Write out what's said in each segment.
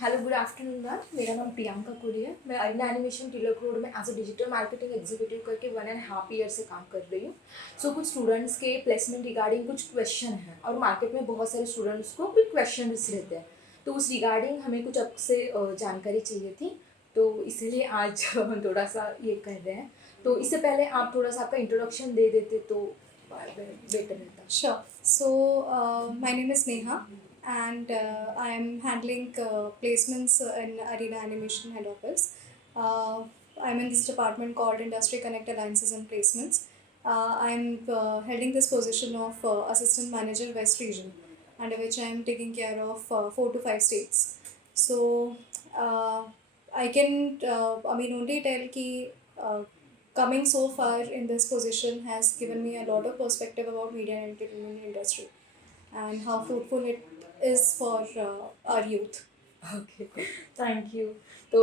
Hello good afternoon ma'am, मेरा नाम प्रियंका कोरी है। मैं अरिना एनिमेशन टिलक रोड में as a digital marketing executive करके 1.5 ईयर से काम कर रही हूँ। कुछ स्टूडेंट्स के प्लेसमेंट रिगार्डिंग कुछ क्वेश्चन हैं और मार्केट में बहुत सारे स्टूडेंट्स को कुछ क्वेश्चन रहते हैं, तो उस रिगार्डिंग हमें कुछ आपसे जानकारी चाहिए थी, तो इसीलिए आज हम थोड़ा सा ये कर रहे हैं। तो इससे पहले आप थोड़ा सा आपका इंट्रोडक्शन दे देते तो बेटर रहता। Sure. So, my name is Neha, and I am handling placements in Arena Animation Head Office. I'm in this department called Industry Connect Alliances and Placements. I'm holding this position of Assistant Manager West Region, under which I am taking care of 4 to 5 states. So, uh, only tell ki coming so far in this position has given me a lot of perspective about media and entertainment industry and how fruitful it is for our youth. Okay, thank you. तो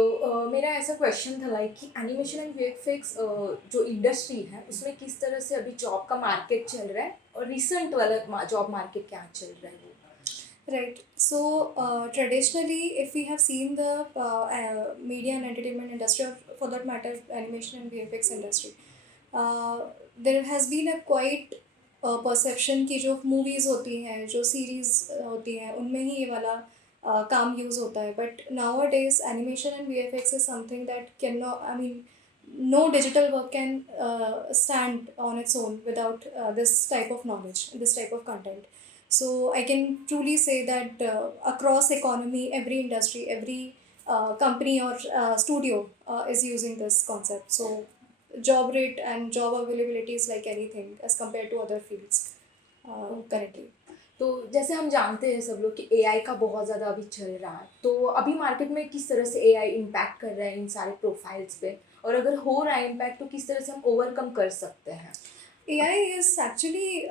मेरा ऐसा question था like कि animation and VFX जो industry है उसमें किस तरह से अभी जॉब का मार्केट चल रहा है और रिसेंट वाला जॉब मार्केट क्या चल रहा है वो। Right. So, traditionally, if we have seen the media and entertainment industry, or for that matter, animation and VFX industry, uh, there has been a quite perception कि जो movies होती हैं, जो series होती हैं, उनमें ही ये वाला काम use होता है. But nowadays, animation and VFX is something that cannot. No digital work can stand on its own without this type of knowledge, this type of content. So I can truly say that across economy, every industry, every company or studio is using this concept. So job rate and job availability is like anything as compared to other fields currently. तो जैसे हम जानते हैं सब लोग कि AI का बहुत ज़्यादा अभी चल रहा है, तो अभी मार्केट में किस तरह से एआई इम्पैक्ट कर रहा है इन सारे प्रोफाइल्स पे, और अगर हो रहा है इम्पैक्ट तो किस तरह से हम ओवरकम कर सकते हैं। AI is actually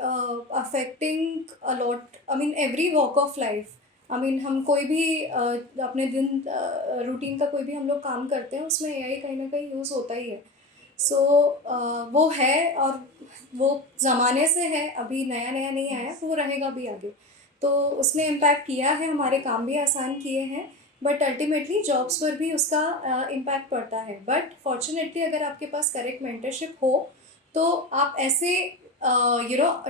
affecting a lot. I mean, every walk of life. I mean, हम कोई भी अपने दिन रूटीन का कोई भी हम लोग काम करते हैं उसमें AI कहीं ना कहीं यूज़ होता ही है. सो वो है और वो ज़माने से है, अभी नया नया नहीं आया, वो रहेगा भी आगे. तो उसने इम्पैक्ट किया है, हमारे काम भी आसान किए हैं, बट अल्टीमेटली जॉब्स पर भी उसका इम्पैक्ट पड़ता है. बट फॉर्चुनेटली अगर आपके पास करेक्ट मेंटरशिप हो तो आप ऐसे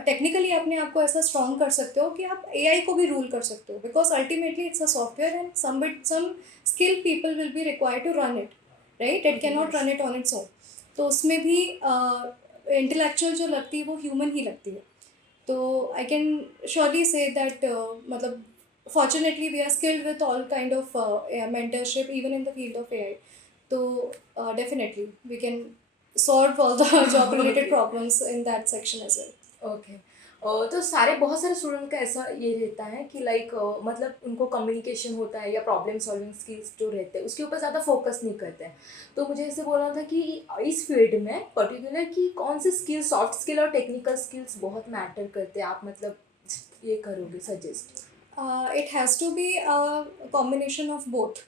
टेक्निकली अपने आप को ऐसा स्ट्रॉन्ग कर सकते हो कि आप एआई को भी रूल कर सकते हो, because ultimately it's a software and some skill people will be required to run it, right. It can not run it on its own. तो उसमें भी इंटेलेक्चुअल जो लगती है वो ह्यूमन ही लगती है. तो I can surely say that मतलब fortunately we are skilled with all kind of mentorship even in the field of AI. So definitely we can solve all the job related problems in that section as well. Okay. तो बहुत सारे student का ऐसा ये रहता है कि like मतलब उनको कम्युनिकेशन होता है या प्रॉब्लम सॉल्विंग स्किल्स जो रहते हैं उसके ऊपर ज़्यादा फोकस नहीं करते हैं। तो मुझे ऐसे बोलना था कि इस फील्ड में पर्टिकुलर कि कौन से स्किल, सॉफ्ट स्किल और टेक्निकल स्किल्स बहुत मैटर करते हैं, आप मतलब ये करोगे suggest. It has to be a combination of both,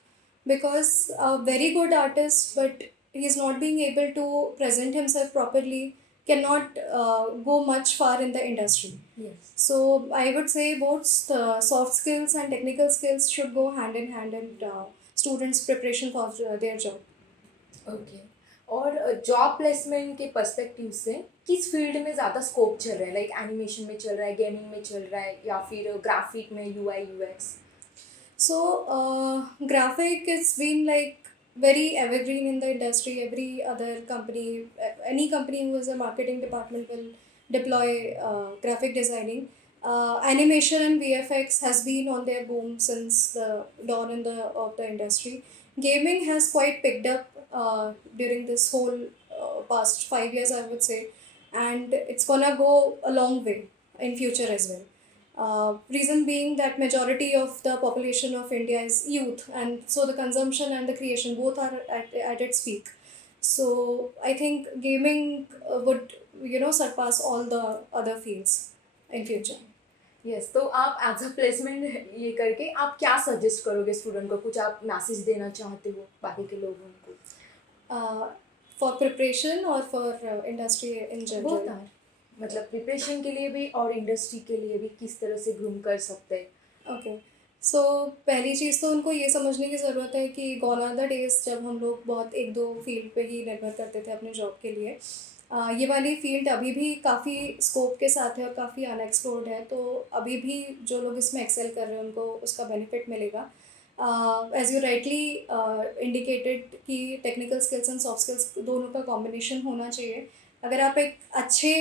because a very good artist, but he's not being able to present himself properly, cannot go much far in the industry. Yes. So I would say both the soft skills and technical skills should go hand in hand in students' preparation for their job. Okay. और job placement के perspective से किस field में ज़्यादा scope चल रहा है, like animation में चल रहा है, गेमिंग में चल रहा है, या फिर ग्राफिक में, UI UX. So, graphic has been like very evergreen in the industry. Every other company, any company who has a marketing department will deploy graphic designing. Animation and VFX has been on their boom since the dawn of the industry. Gaming has quite picked up during this whole past 5 years, I would say, and it's gonna go a long way in future as well. Reason being that majority of the population of India is youth, and so the consumption and the creation both are at its peak. So I think gaming would surpass all the other fields in future. Yes, तो आप as a placement ये करके आप क्या suggest करोगे student को, कुछ आप मैसेज देना चाहते हो बाकी के लोगों को। For preparation or for industry in general? बहुत आर मतलब प्रिपरेशन के लिए भी और इंडस्ट्री के लिए भी किस तरह से ग्रूम कर सकते हैं। Okay. सो पहली चीज़ तो उनको ये समझने की ज़रूरत है कि गॉन आर द डेज जब हम लोग बहुत एक दो फील्ड पे ही निर्भर करते थे अपने जॉब के लिए। ये वाली फील्ड अभी भी काफ़ी स्कोप के साथ है और काफ़ी अनएक्सप्लोर्ड है, तो अभी भी जो लोग इसमें एक्सेल कर रहे हैं उनको उसका बेनिफिट मिलेगा। एज़ यू राइटली इंडिकेटेड कि technical skills and soft skills दोनों का कॉम्बिनेशन होना चाहिए। अगर आप एक अच्छे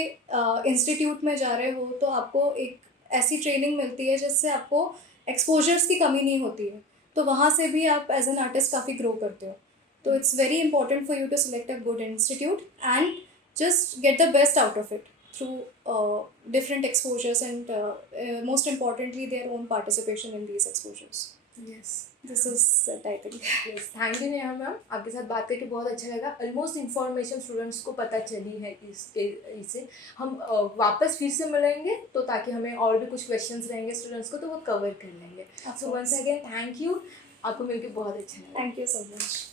इंस्टीट्यूट में जा रहे हो तो आपको एक ऐसी ट्रेनिंग मिलती है जिससे आपको एक्सपोजर्स की कमी नहीं होती है, तो वहाँ से भी आप एज एन आर्टिस्ट काफ़ी ग्रो करते हो। तो it's very important for you to select a good institute and just get the best out of it through different exposures and most importantly their own participation in these exposures. Yes This is it, I think. Yes, thank you Neha ma'am, आपके साथ बात करके बहुत अच्छा लगा। Almost information students को पता चली है इससे हम वापस फिर से मिलेंगे, तो ताकि हमें और भी कुछ क्वेश्चंस रहेंगे स्टूडेंट्स को तो वो कवर कर लेंगे। Of so once course. Again thank you, आपको मिलके बहुत अच्छा लगा। Thank you so much.